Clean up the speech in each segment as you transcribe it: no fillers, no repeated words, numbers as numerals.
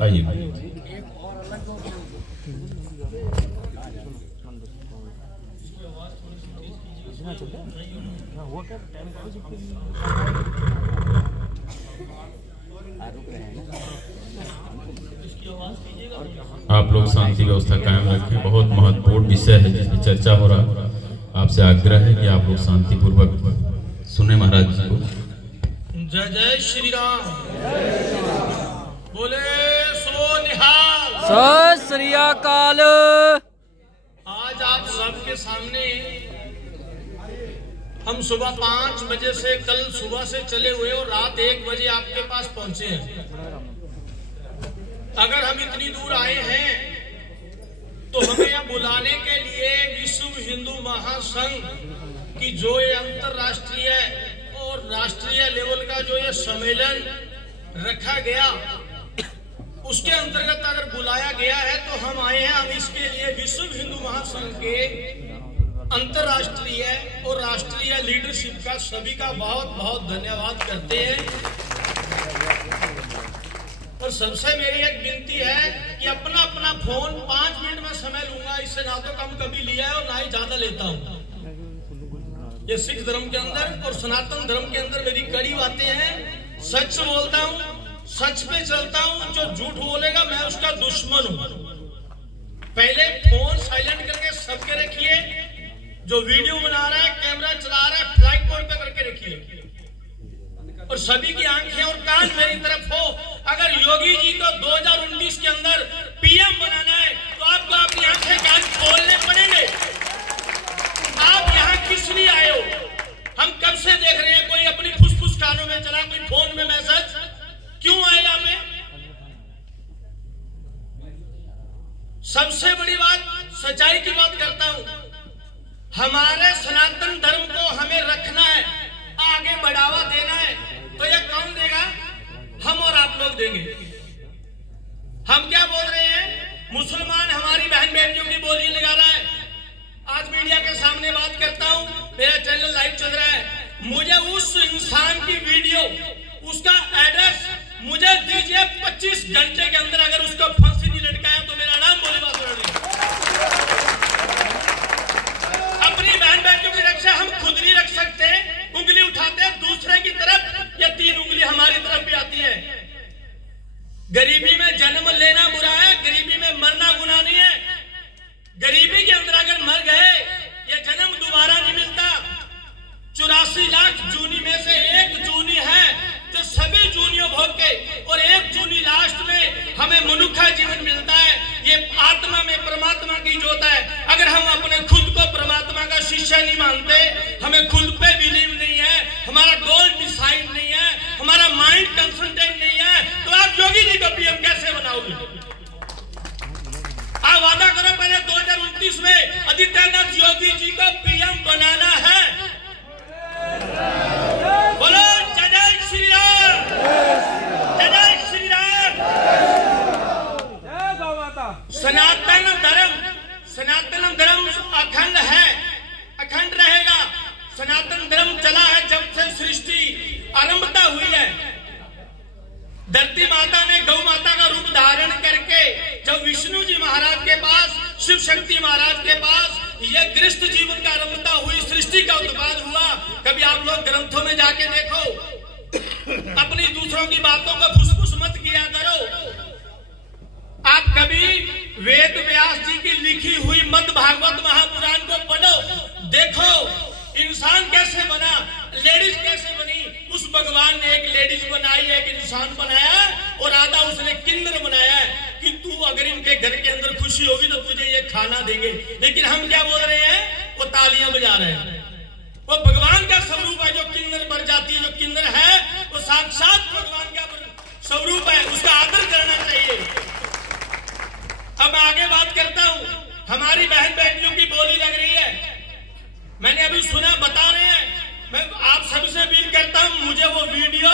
आइए। आप लोग शांति व्यवस्था कायम रखें। बहुत महत्वपूर्ण विषय है जिसमें चर्चा हो रहा। आपसे आग्रह है कि आप लोग शांतिपूर्वक सुने महाराज जी को। जय जय श्री राम। बोले सो निहाल। सत श्री अकाल। आज आप सबके सामने हम सुबह 5 बजे से, कल सुबह से चले हुए और रात 1 बजे आपके पास पहुंचे हैं। अगर हम इतनी दूर आए हैं तो हमें यह बुलाने के लिए विश्व हिंदू महासंघ की जो ये अंतरराष्ट्रीय और राष्ट्रीय लेवल का जो ये सम्मेलन रखा गया, उसके अंतर्गत अगर बुलाया गया है तो हम आए हैं। हम इसके लिए विश्व हिंदू महासंघ के अंतरराष्ट्रीय और राष्ट्रीय लीडरशिप का सभी का बहुत बहुत धन्यवाद करते हैं। और सबसे मेरी एक विनती है कि अपना अपना फोन 5 मिनट में समय लूंगा, इससे ना तो कम कभी लिया है और ना ही ज्यादा लेता हूँ। ये सिख धर्म के अंदर और सनातन धर्म के अंदर मेरी कड़ी बातें हैं। सच बोलता हूँ, सच पे चलता हूँ। जो झूठ बोलेगा मैं उसका दुश्मन हूँ। पहले फोन साइलेंट करके सबके रखिए। जो वीडियो बना रहा है, कैमरा चला रहा है, फ्लाइट मोड पे करके रखिए। और सभी की आंखें और कान मेरी तरफ हो। अगर योगी जी को 2019 के अंदर पीएम बनाना है तो आपको अपनी आंखें कान खोलने पड़ेंगे। आप यहाँ किस लिए आए हो? हम कब से देख रहे हैं। कोई अपनी फुसफुस कानों में चला, कोई फोन में मैसेज। क्यों आए यहाँ पे? सबसे बड़ी बात, सच्चाई की बात करता हूं। हमारे सनातन धर्म को हमें रखना है, आगे बढ़ावा देना है। तो यह कौन देगा? हम और आप लोग देंगे। हम क्या बोल रहे हैं? मुसलमान हमारी बहन बेटियों की बोली लगा रहा है। आज मीडिया के सामने बात करता हूं, मेरा चैनल लाइव चल रहा है। मुझे उस इंसान की वीडियो, उसका एड्रेस मुझे दीजिए। 25 घंटे के अंदर अगर उसको फांसी नहीं लटकाया तो मेरा नाम बोले बात कर रही। अपनी बहन बेटियों की रक्षा हम खुद नहीं रख सकते। उंगली उठाते हैं दूसरे की तरफ, या 3 उंगली हमारी तरफ भी आती है। गरीबी में जन्म लेना बुरा है, गरीबी में मरना गुनाह नहीं है। गरीबी के अंदर अगर मर गए, ये जन्म दोबारा नहीं मिलता। 84 लाख जूनी में से एक जूनी है जो सभी जूनियों भोग के, और एक जूनी लास्ट में हमें मनुष्य जीवन मिलता है। ये आत्मा में परमात्मा की जोत है। अगर हम अपने खुद को परमात्मा का शिष्य नहीं मानते, हमें खुद पे बिलीव नहीं है, हमारा गोल डिसाइड नहीं है, हमारा माइंड कंसंट्रेट नहीं है, तो आप योगी जी को पीएम कैसे बनाओगे? आप वादा करो पहले 2029 में आदित्यनाथ योगी जी को पीएम बनाना है। बोलो जय जय श्री राम, जय जय श्री राम। जय गौ माता। सनातन धर्म अखंड है, अखंड रहेगा। सनातन धर्म चला है जब से सृष्टि आरंभता हुई है। धरती माता ने गौ माता का रूप धारण करके जब विष्णु जी महाराज के पास, शिव शक्ति महाराज के पास ये गृहस्थ जीवन का आरंभता हुई, सृष्टि का उत्पाद हुआ। कभी आप लोग ग्रंथों में जाके देखो, अपनी दूसरों की बातों को फुसफुस मत किया करो। आप कभी वेद व्यास जी की लिखी हुई मद भागवत महापुराण को पढ़ो, देखो इंसान कैसे बना, लेडीज कैसे बनी। उस भगवान ने एक लेडीज बनाई, एक इंसान बनाया, और आधा उसने किन्नर बनाया कि तू अगर इनके घर के अंदर खुशी होगी तो तुझे ये खाना देंगे। लेकिन हम क्या बोल रहे हैं? वो तालियां बजा रहे हैं। वो भगवान का स्वरूप है जो किन्नर पर जाती है, जो किन्नर है वो साक्षात भगवान का स्वरूप है, उसका आदर करना चाहिए। अब आगे बात करता हूं। हमारी बहन बेटियों की बोली लग रही है, मैंने अभी सुना, बता रहे हैं। मैं आप सभी से अपील करता हूं, मुझे वो वीडियो,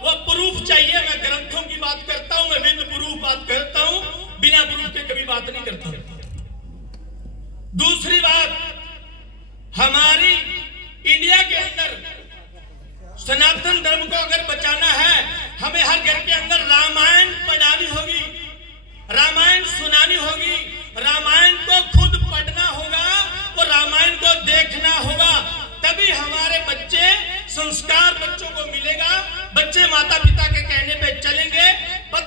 वो प्रूफ चाहिए। मैं ग्रंथों की बात करता हूं, मैं विद प्रूफ बात करता हूं, बिना प्रूफ के कभी बात नहीं करता। दूसरी बात, हमारी इंडिया के अंदर सनातन धर्म को अगर बचाना है, हमें हर घर के अंदर रामायण पढ़ानी होगी।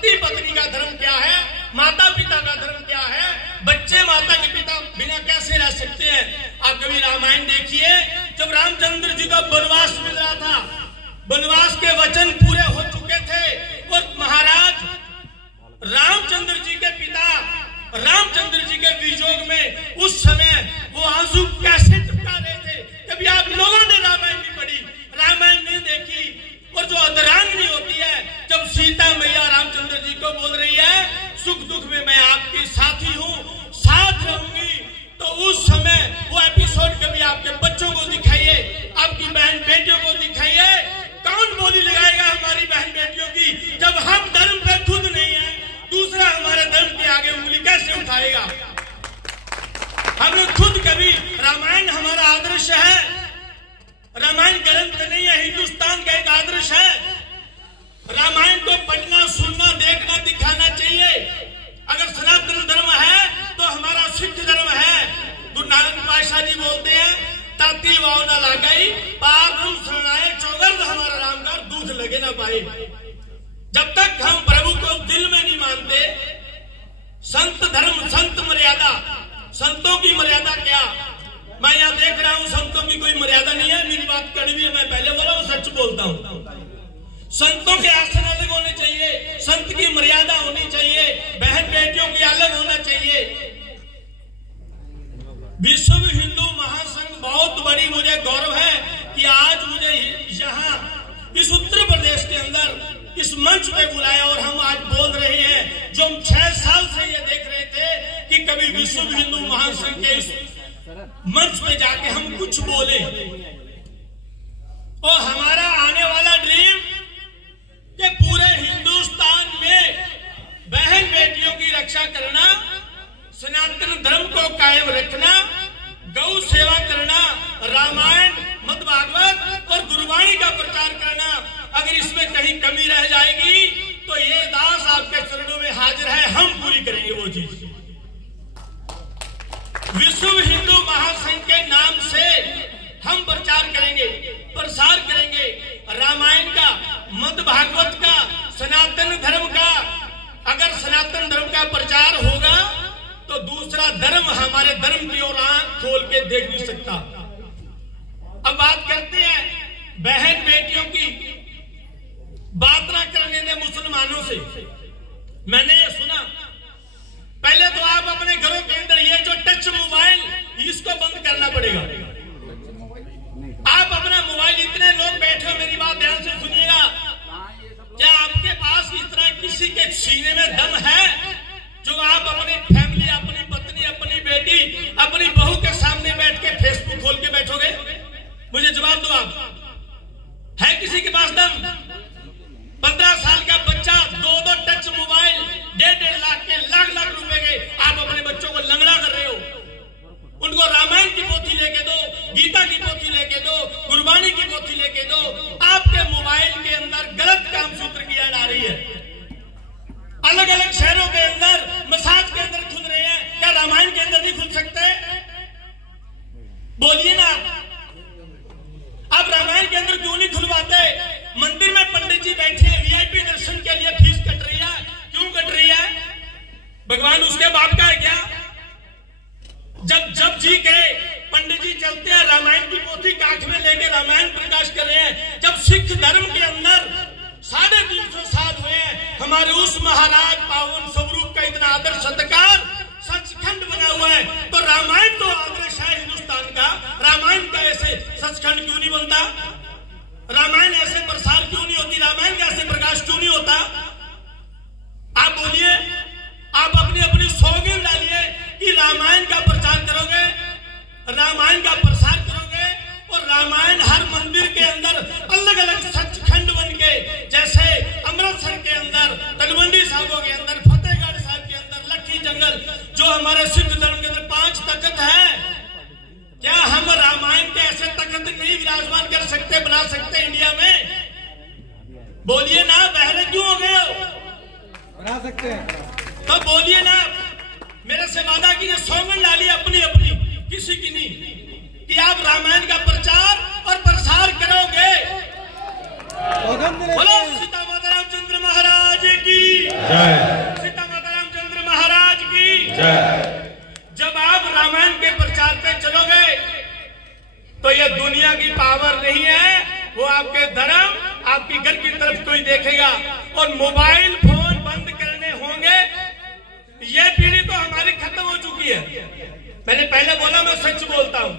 पति पत्नी का धर्म क्या है, माता पिता का धर्म क्या है, बच्चे माता के पिता बिना कैसे रह सकते हैं। आप कभी रामायण देखिए, जब रामचंद्र जी को वनवास मिल रहा था, वनवास के वचन पूरे हो चुके थे और महाराज रामचंद्र जी के पिता रामचंद्र जी के वियोग में उस समय वो आंसू कैसे टपका रहे थे। कभी आप लोगों ने रामायण नहीं पढ़ी, रामायण नहीं देखी, और जो अर्धांगिनी होती है, जब सीता मैया रामचंद्र जी को बोल रही है सुख दुख में मैं आपकी साथी हूँ, साथ रहूंगी, तो उस समय वो एपिसोड कभी आपके बच्चों को दिखाइए, आपकी बहन बेटियों को दिखाइए। कौन बोली लगाएगा हमारी बहन बेटियों की, जब हम धर्म पे खुद नहीं है, दूसरा हमारे धर्म के आगे उंगली कैसे उठाएगा। हमें खुद कभी, रामायण हमारा आदर्श है, रामायण ग्रंथ नहीं है, हिंदुस्तान का एक आदर्श है। रामायण को पढ़ना, सुनना, देखना, दिखाना चाहिए। अगर सनातन धर्म है तो हमारा सिख धर्म है। गुरु नानक पातशाह जी बोलते हैं, ताती वाव ना लगाई पार हम शरणाए चौगर्द हमारा राम का दूध लगे ना पाए। जब तक हम प्रभु को दिल में नहीं मानते, संत धर्म, संत मर्यादा, संतों की मर्यादा क्या, मैं यहाँ देख रहा हूँ संतों की कोई मर्यादा नहीं है। मेरी बात कड़वी है, मैं पहले बोला, वो सच बोलता हूँ। संतों के आसन अलग होने चाहिए, संत की मर्यादा होनी चाहिए, बहन बेटियों की अलग होना चाहिए। विश्व हिंदू महासंघ बहुत बड़ी मुझे गौरव है कि आज मुझे यहाँ इस उत्तर प्रदेश के अंदर इस मंच पे बुलाया और हम आज बोल रहे हैं जो हम 6 साल से ये देख रहे थे कि कभी विश्व हिंदू महासंघ के इस मंच पे जाके हम कुछ बोले। और हमारा आने वाला ड्रीम कि पूरे हिंदुस्तान में बहन बेटियों की रक्षा करना, सनातन धर्म को कायम रखना, गौ सेवा करना, रामायण, मद्भागवत और गुरबाणी का प्रचार करना। अगर इसमें कहीं कमी रह जाएगी तो ये दास आपके चरणों में हाजिर है, हम पूरी करेंगे वो चीज। विश्व हिंदू महासंघ के नाम से हम प्रचार करेंगे, प्रसार करेंगे रामायण का, मद्भागवत का, सनातन धर्म का। अगर सनातन धर्म का प्रचार होगा तो दूसरा धर्म हमारे धर्म की ओर आंख खोल के देख नहीं सकता। अब बात करते हैं बहन बेटियों की। बात ना करने दे मुसलमानों से। मैंने ये सुना, पहले तो आप अपने घरों के अंदर ये जो टच मोबाइल, इसको बंद करना पड़ेगा। आप अपना मोबाइल, इतने लोग बैठे हो, मेरी बात ध्यान से सुनिएगा, क्या आपके पास इतना किसी के सीने में दम है जो आप अपनी फैमिली, अपनी पत्नी, अपनी बेटी, अपनी बहू के सामने बैठ के फेसबुक खोल के बैठोगे? मुझे जवाब दो, आप है किसी के पास दम? 15 साल का बच्चा 2 टच मोबाइल, 1.5 लाख के, लाख रुपए के, आप अपने बच्चों को लंगड़ा कर रहे हो। उनको रामायण की पोथी लेके दो, गीता की पोथी लेके दो, गुरबाणी की पोथी लेके दो। आपके मोबाइल के अंदर गलत काम सूत्र की ऐड आ रही है। अलग अलग शहरों के अंदर मसाज के अंदर खुल रहे हैं, क्या रामायण के अंदर नहीं खुल सकते? बोलिए ना, आप रामायण के अंदर क्यों नहीं खुलवाते? मंदिर में पंडित जी बैठे हैं, वीआईपी दर्शन के लिए फीस कट रही है, क्यों कट रही है? भगवान उसके बाप का है क्या? जब जी के पंडित जी चलते हैं, रामायण की पोथी कांख में लेके रामायण प्रकाश कर रहे हैं। जब सिख धर्म के अंदर 350 साल हुए हैं, हमारे उस महाराज पावन स्वरूप का इतना आदर सत्कार, सचखंड बना हुआ है, तो रामायण तो आदर्श है हिंदुस्तान का। रामायण का ऐसे सचखंड क्यों नहीं बनता? रामायण ऐसे प्रसार क्यों नहीं होती? रामायण का ऐसे प्रकाश क्यों नहीं होता? आप बोलिए, आप अपनी अपनी सौगंध डालिए कि रामायण का प्रचार करोगे, रामायण का प्रसार करोगे, और रामायण हर मंदिर के अंदर अलग अलग सचखंड बन के, जैसे अमृतसर के अंदर, तलवंडी साहबों के अंदर, फतेहगढ़ साहब के अंदर, लक्की जंगल, जो हमारे सिख धर्म के अंदर 5 तख्त है, क्या हम रामायण के ऐसे तख्त नहीं विराजमान कर सकते, बना सकते इंडिया में? बोलिए ना, बहरे क्यों हो गए हो? बना सकते हैं तो बोलिए ना। मेरे से वादा कीजिए, सौगंध डालिए अपनी अपनी, किसी की नहीं, कि आप रामायण का प्रचार और प्रसार करोगे। बोलो सीता माता रामचंद्र महाराज महाराज की जय। सीता माता रामचंद्र महाराज की जय। जब आप रामायण के प्रचार पे चलोगे तो ये दुनिया की पावर नहीं है, वो आपके धर्म आपकी घर की तरफ कोई देखेगा। और मोबाइल फोन बंद करने होंगे। ये पीढ़ी तो हमारी खत्म हो चुकी है। मैंने पहले बोला, मैं सच बोलता हूँ।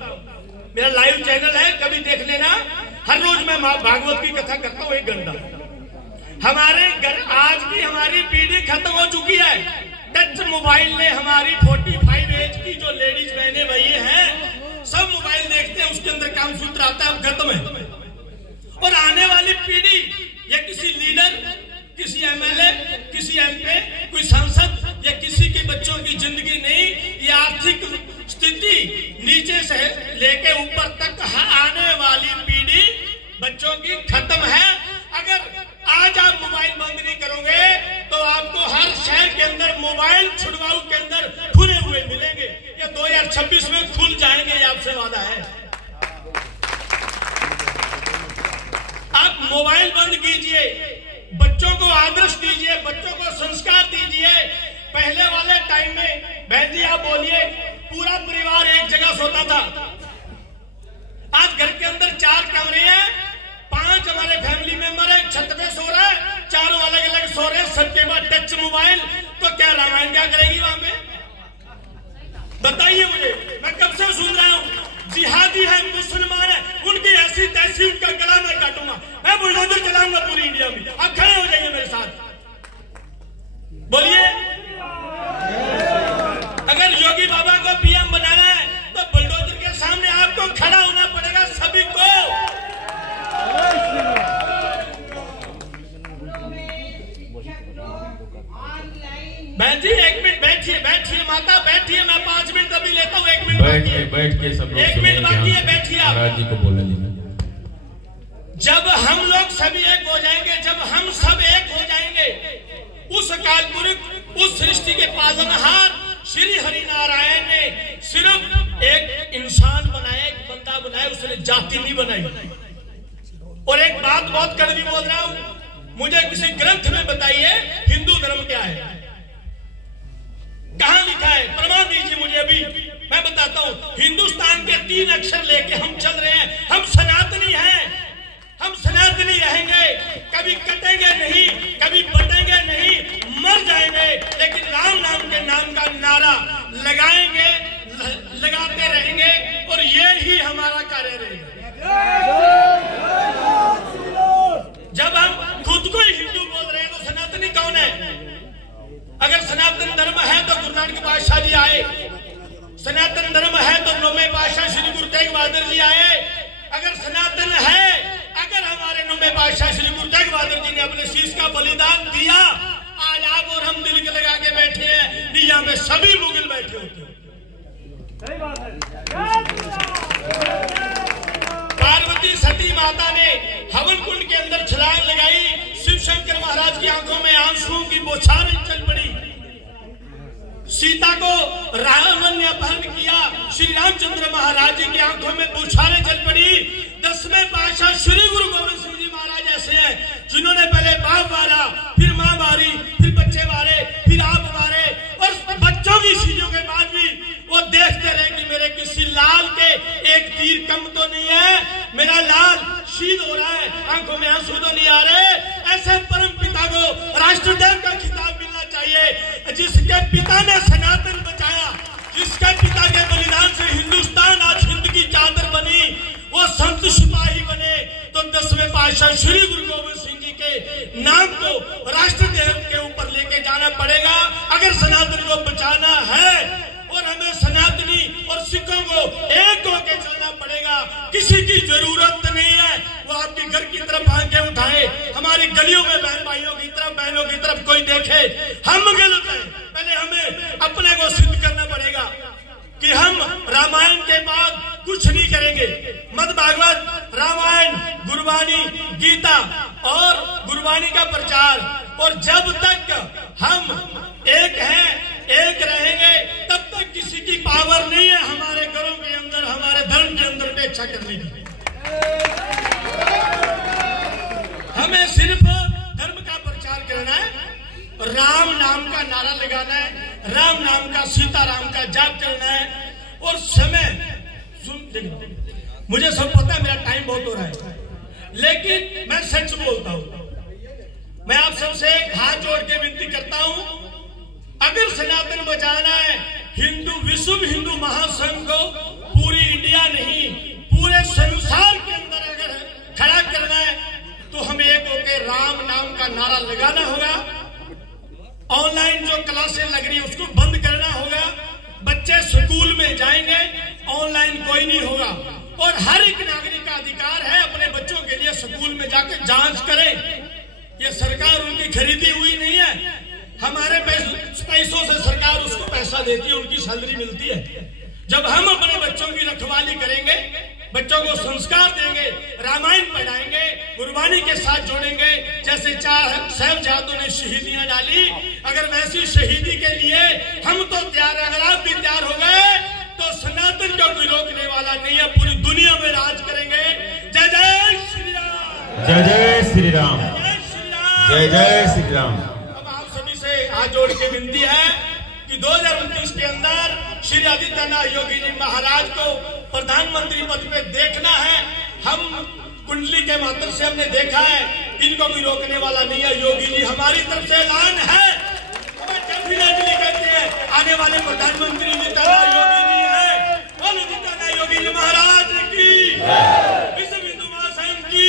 मेरा लाइव चैनल है, कभी देख लेना। हर रोज मैं भागवत की कथा करता हूँ 1 घंटा। हमारे घर आज की हमारी पीढ़ी खत्म हो चुकी है। टच मोबाइल ने हमारी 45 एज की जो लेडीज बहने भैया हैं, सब मोबाइल देखते हैं, उसके अंदर काम सूत्र आता है, अब खत्म है। और आने वाली पीढ़ी, या किसी लीडर, किसी एमएलए, किसी एमपी, कोई सांसद या किसी के बच्चों की जिंदगी नहीं, ये आर्थिक स्थिति नीचे से लेके ऊपर तक आने वाली पीढ़ी बच्चों की खत्म है। अगर आज आप मोबाइल बंद नहीं करोगे तो आपको हर शहर के अंदर मोबाइल छुड़वाऊ के अंदर खुले हुए मिलेंगे। ये 2026 में खुल जाएंगे, ये आपसे वादा है। आप मोबाइल बंद कीजिए, बच्चों को आदर्श दीजिए, बच्चों को संस्कार दीजिए। पहले वाले टाइम में बहन जी आप बोलिए, पूरा परिवार एक जगह सोता था। आज घर के अंदर 4 कमरे हैं, 5 हमारे फैमिली मेंबर है, छत पे सो रहा है, चारों अलग अलग सो रहे हैं, सबके पास टच मोबाइल। तो क्या रामायण क्या करेगी वहां पे? बताइए मुझे। मैं कब से सुन रहा हूँ, जिहादी है, मुसलमान है, उनकी ऐसी तैसी उनका गला मैं काटूंगा, मैं बुलडोजर चलाऊंगा पूरी इंडिया में। आप खड़े हो जाइए मेरे साथ, बोलिए। अगर योगी बाबा को पीएम बनाना है तो बुलडोजर के सामने आपको खड़ा होना पड़ेगा सभी को। बहन जी 1 मिनट बैठिए, बैठिए माता बैठिए, मैं 5 मिनट अभी लेता हूँ। 1 मिनट बैठ के सब लोग 1 मिनट बाकी है, बैठिए आप। महाराज जी को बोलने दीजिए। जब हम लोग सभी एक हो जाएंगे, जब हम सब एक हो जाएंगे, उस अकाल पुरख, उस सृष्टि के पालनहार श्री हरि नारायण ने सिर्फ एक इंसान बनाया, एक बंदा बनाया, उसने जाति नहीं बनाई। और एक बात बहुत कड़वी बोल रहा हूं, मुझे किसी ग्रंथ में बताइए हिंदू धर्म क्या है, कहां लिखा है? प्रमाण दीजिए मुझे। अभी मैं बताता हूं। हिंदुस्तान के 3 अक्षर लेके हम चल रहे हैं। हम सनातनी हैं, हम सनातनी रहेंगे, कभी कटेंगे नहीं, कभी बटेंगे नहीं, मर जाएंगे, लेकिन राम नाम के नाम का नारा लगाएंगे, लगाते रहेंगे, और ये ही हमारा कार्य रहेगा। जब हम खुद को ही हिंदू बोल रहे हैं तो सनातनी कौन है? अगर सनातन धर्म है तो गुरु नानक पातशाह जी आए, सनातन धर्म है तो 9वें पातशाह श्री गुरु तेग बहादुर जी आए। अगर सनातन है, अगर हमारे 9वें पातशाह श्री गुरु तेग बहादुर जी ने अपने शीश का बलिदान दिया, आज आप और हम दिल के लगा के बैठे हैं, दुनिया में सभी मुगल बैठे होते हैं। पार्वती सती माता ने हवन कुंड के अंदर छलांग लगाई, शिव शंकर महाराज की आंखों में आंसुओं की बौछारें चल पड़ी। सीता को रावण ने अपहरण किया, श्री रामचंद्र महाराज जी की आंखों में बौछारें चल पड़ी। 10वें पातशाह श्री गुरु गोविंद सिंह जी महाराज ऐसे हैं जिन्होंने पहले बाप मारा, फिर मां मारी, फिर बच्चे मारे, फिर आप मारे, और बच्चों की चीजों के बाद भी वो देखते रहे कि मेरे किसी लाल के एक तीर कम तो नहीं है, मेरा लाल शहीद हो रहा है, आंखों में आंसू तो नहीं आ रहे। ऐसे परम पिता को राष्ट्रदेव का खिताब मिलना चाहिए, जिसके पिता ने सनातन बचाया, जिसके पिता के बलिदान से हिंदुस्तान आज हिंद की चादर बनी, वो संत सिपाही बने। तो 10वें पातशाह श्री गुरु गोविंद सिंह जी के नाम को राष्ट्रदेव के ऊपर लेके जाना पड़ेगा अगर सनातन को बचाना है। और हमें सनातनी और सिखों को एक होकर चलना पड़ेगा। किसी की जरूरत नहीं है वो आपके घर की तरफ आंखें उठाए, हमारी गलियों में बहन भाइयों की तरफ, बहनों की तरफ कोई देखे, हम गलत हैं। पहले हमें अपने को सिद्ध करना पड़ेगा कि हम रामायण के बाद कुछ नहीं करेंगे। मद्भागवत, रामायण, गुरबानी, गीता और गुरबानी का प्रचार, और जब तक हम एक हैं, एक रहेंगे, तब तक किसी की पावर नहीं है हमारे घरों के अंदर, हमारे धर्म के अंदर अपेक्षा करने की। हमें सिर्फ धर्म का प्रचार करना है। नाम का नारा लगाना है, राम नाम का, सीताराम का जाप करना है। और समय मुझे सब पता है, मेरा टाइम बहुत हो रहा है, लेकिन मैं सच बोलता हूं। मैं आप सबसे हाथ जोड़ के विनती करता हूं, अगर सनातन बचाना है, विश्व हिंदू महासंघ को पूरी इंडिया नहीं पूरे संसार के अंदर अगर खड़ा करना है, तो हमें एक होकर राम नाम का नारा लगाना होगा। ऑनलाइन जो क्लासें लग रही है उसको बंद करना होगा। बच्चे स्कूल में जाएंगे, ऑनलाइन कोई नहीं होगा। और हर एक नागरिक का अधिकार है अपने बच्चों के लिए स्कूल में जाकर जांच करें। ये सरकार उनकी खरीदी हुई नहीं है, हमारे पैसों से सरकार उसको पैसा देती है, उनकी सैलरी मिलती है। जब हम अपने बच्चों की रखवाली करेंगे, बच्चों को संस्कार देंगे, रामायण पढ़ाएंगे, गुरबानी के साथ जोड़ेंगे, जैसे 4 साहिबजादों ने शहीदियां डाली, अगर वैसी शहीदी के लिए हम तो तैयार हैं। अगर आप भी तैयार हो गए तो सनातन को कोई रोकने वाला नहीं है, पूरी दुनिया में राज करेंगे। जय जय श्री राम, जय जय श्री राम, जय जय श्री राम। अब आप सभी से हाथ जोड़ के विनती है कि 2029 के अंदर श्री आदित्यनाथ योगी जी महाराज को प्रधानमंत्री पद पे देखना है। हम कुंडली के माध्यम से हमने देखा है, इनको भी रोकने वाला नहीं है। योगी जी हमारी तरफ से ऐलान है, जब भी कहते हैं आने वाले प्रधानमंत्री आदित्यनाथ योगी जी है। बोलो आदित्यनाथ योगी जी महाराज की, विश्व हिंदू महासंघ की,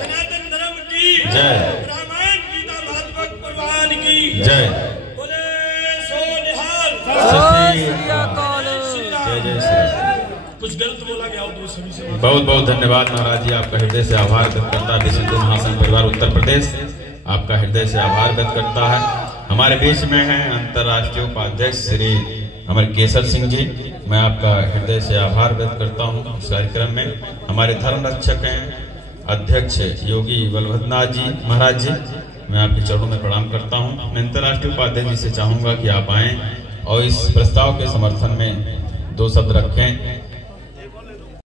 सनातन धर्म की, रामायण गीता भागवत पुराण की जय। बोले सो निहाल। जय जय श्री। कुछ गलत बोला गया हो तो सभी से बहुत बहुत धन्यवाद महाराज जी, आपका हृदय से आभार व्यक्त करता है विश्व हिंदू महासंघ परिवार उत्तर प्रदेश, आपका हृदय से आभार व्यक्त करता है। हमारे बीच में हैं अंतर्राष्ट्रीय उपाध्यक्ष श्री हमारे केसर सिंह जी, मैं आपका हृदय से आभार व्यक्त करता हूं। इस कार्यक्रम में हमारे धर्म रक्षक हैं अध्यक्ष योगी बलभद्रनाथ जी महाराज जी, मैं आपके चरणों में प्रणाम करता हूं। मैं अंतर्राष्ट्रीय उपाध्यक्ष जी से चाहूंगा कि आप आएं और इस प्रस्ताव के समर्थन में 2 शब्द रखें।